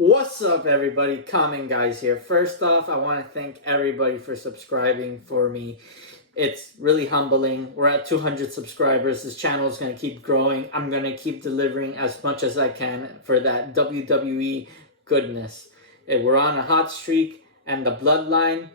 What's up, everybody? Common Guys here. First off, I want to thank everybody for subscribing for me. It's really humbling. We're at 200 subscribers. This channel is going to keep growing. I'm going to keep delivering as much as I can for that WWE goodness. We're on a hot streak, and the Bloodline,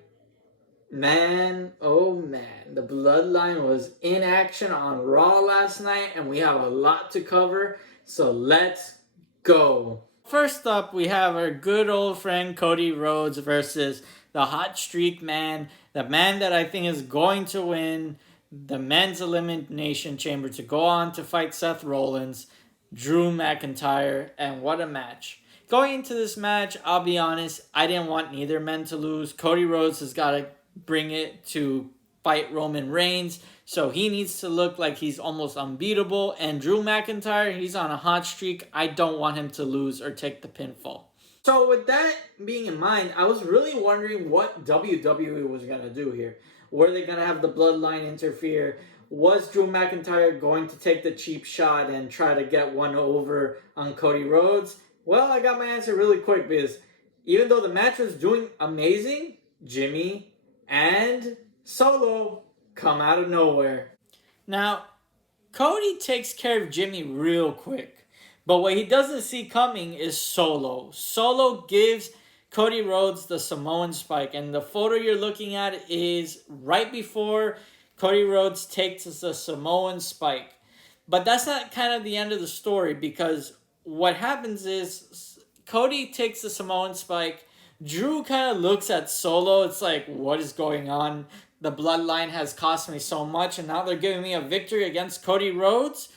man, oh man, the Bloodline was in action on Raw last night, and we have a lot to cover, so let's go. First up, we have our good old friend Cody Rhodes versus the hot streak man, the man that I think is going to win the men's elimination chamber to go on to fight Seth Rollins, Drew McIntyre, and what a match. Going into this match, I'll be honest, I didn't want neither men to lose. Cody Rhodes has got to bring it to fight Roman Reigns, so he needs to look like he's almost unbeatable. And Drew McIntyre, he's on a hot streak. I don't want him to lose or take the pinfall. So with that being in mind, I was really wondering what WWE was going to do here. Were they going to have the Bloodline interfere? Was Drew McIntyre going to take the cheap shot and try to get one over on Cody Rhodes? Well, I got my answer really quick, because even though the match was doing amazing, Jimmy and Solo come out of nowhere. Now, Cody takes care of Jimmy real quick, but what he doesn't see coming is Solo. Solo gives Cody Rhodes the Samoan spike, and the photo you're looking at is right before Cody Rhodes takes the Samoan spike. But that's not kind of the end of the story, because what happens is Cody takes the Samoan spike. Drew kind of looks at Solo. It's like, what is going on? The Bloodline has cost me so much, and now they're giving me a victory against Cody Rhodes.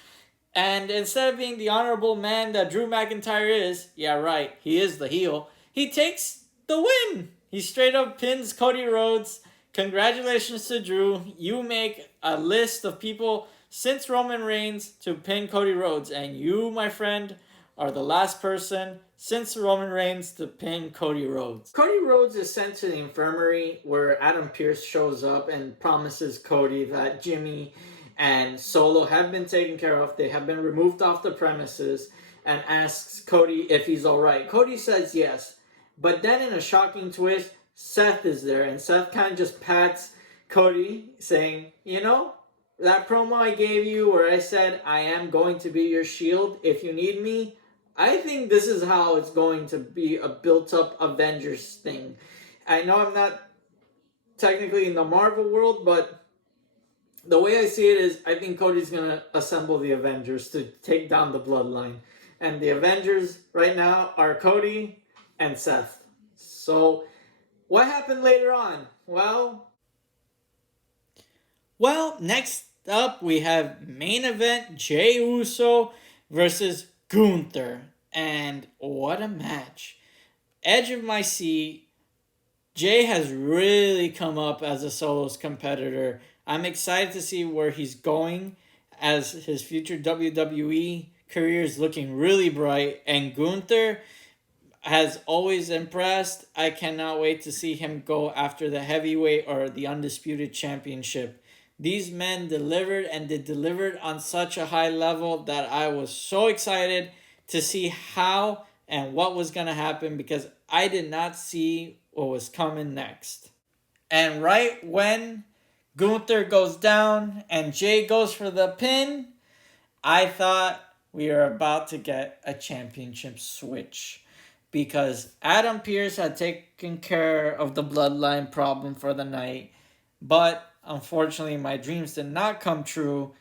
And instead of being the honorable man that Drew McIntyre is, yeah, right, he is the heel, he takes the win. He straight up pins Cody Rhodes. Congratulations to Drew. You make a list of people since Roman Reigns to pin Cody Rhodes, and you, my friend, are the last person since Roman Reigns to pin Cody Rhodes. Cody Rhodes is sent to the infirmary, where Adam Pearce shows up and promises Cody that Jimmy and Solo have been taken care of. They have been removed off the premises, and asks Cody if he's alright. Cody says yes. But then in a shocking twist, Seth is there, and Seth kind of just pats Cody, saying, you know, that promo I gave you where I said I am going to be your shield if you need me, I think this is how it's going to be a built-up Avengers thing. I know I'm not technically in the Marvel world, but the way I see it is I think Cody's going to assemble the Avengers to take down the Bloodline. And the Avengers right now are Cody and Seth. So what happened later on? Well, next up we have main event Jey Uso versus Gunther, and what a match. Edge of my seat. Jey has really come up as a solos competitor. I'm excited to see where he's going, as his future WWE career is looking really bright, and Gunther has always impressed. I cannot wait to see him go after the heavyweight or the undisputed championship. These men delivered, and they delivered on such a high level that I was so excited to see how and what was going to happen, because I did not see what was coming next. And right when Gunther goes down and Jey goes for the pin, I thought we were about to get a championship switch, because Adam Pearce had taken care of the Bloodline problem for the night, but unfortunately, my dreams did not come true.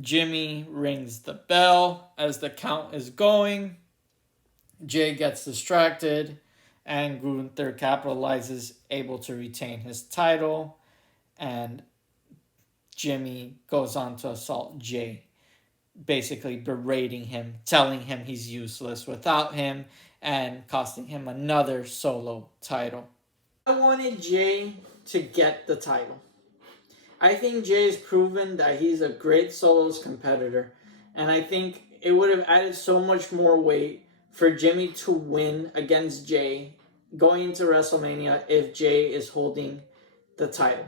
Jimmy rings the bell as the count is going. Jey gets distracted, and Gunther capitalizes, able to retain his title. And Jimmy goes on to assault Jey, basically berating him, telling him he's useless without him, and costing him another solo title. I wanted Jey to get the title. I think Jey's proven that he's a great solos competitor, and I think it would have added so much more weight for Jimmy to win against Jey going into WrestleMania if Jey is holding the title.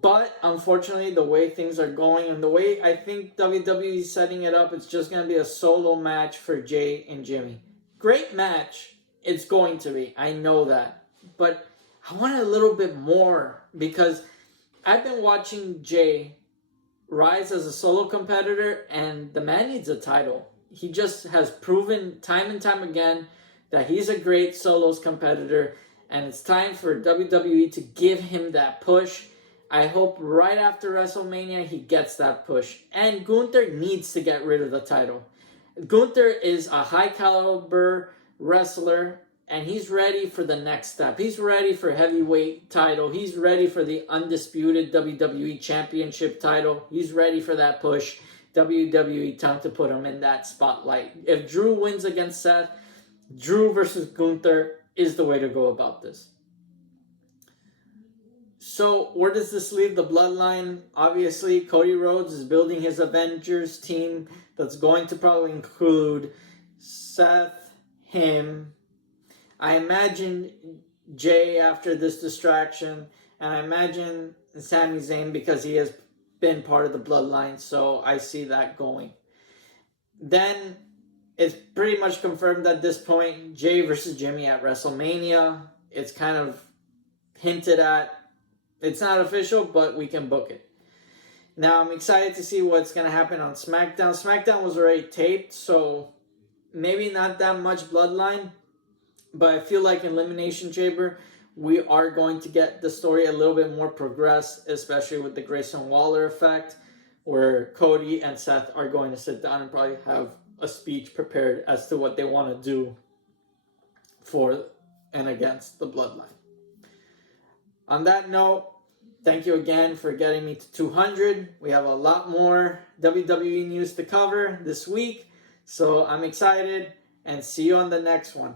But unfortunately, the way things are going and the way I think WWE is setting it up, it's just going to be a solo match for Jey and Jimmy. great match. It's going to be. I know that. But I want a little bit more because I've been watching Jay rise as a solo competitor, and the man needs a title. He just has proven time and time again that he's a great solos competitor, and it's time for WWE to give him that push. I hope right after WrestleMania he gets that push. And Gunther needs to get rid of the title. Gunther is a high caliber wrestler, and he's ready for the next step. He's ready for heavyweight title. He's ready for the undisputed WWE Championship title. He's ready for that push. WWE, time to put him in that spotlight. If Drew wins against Seth, Drew versus Gunther is the way to go about this. So where does this leave the Bloodline? Obviously, Cody Rhodes is building his Avengers team that's going to probably include Seth, him. I imagine Jay after this distraction, and I imagine Sami Zayn because he has been part of the Bloodline, so I see that going. Then it's pretty much confirmed at this point, Jay versus Jimmy at WrestleMania. It's kind of hinted at. It's not official, but we can book it. Now, I'm excited to see what's going to happen on SmackDown. SmackDown was already taped, so maybe not that much Bloodline. But I feel like in Elimination Chamber, we are going to get the story a little bit more progressed, especially with the Grayson Waller effect, where Cody and Seth are going to sit down and probably have a speech prepared as to what they want to do for and against the Bloodline. On that note, thank you again for getting me to 200. We have a lot more WWE news to cover this week, so I'm excited, and see you on the next one.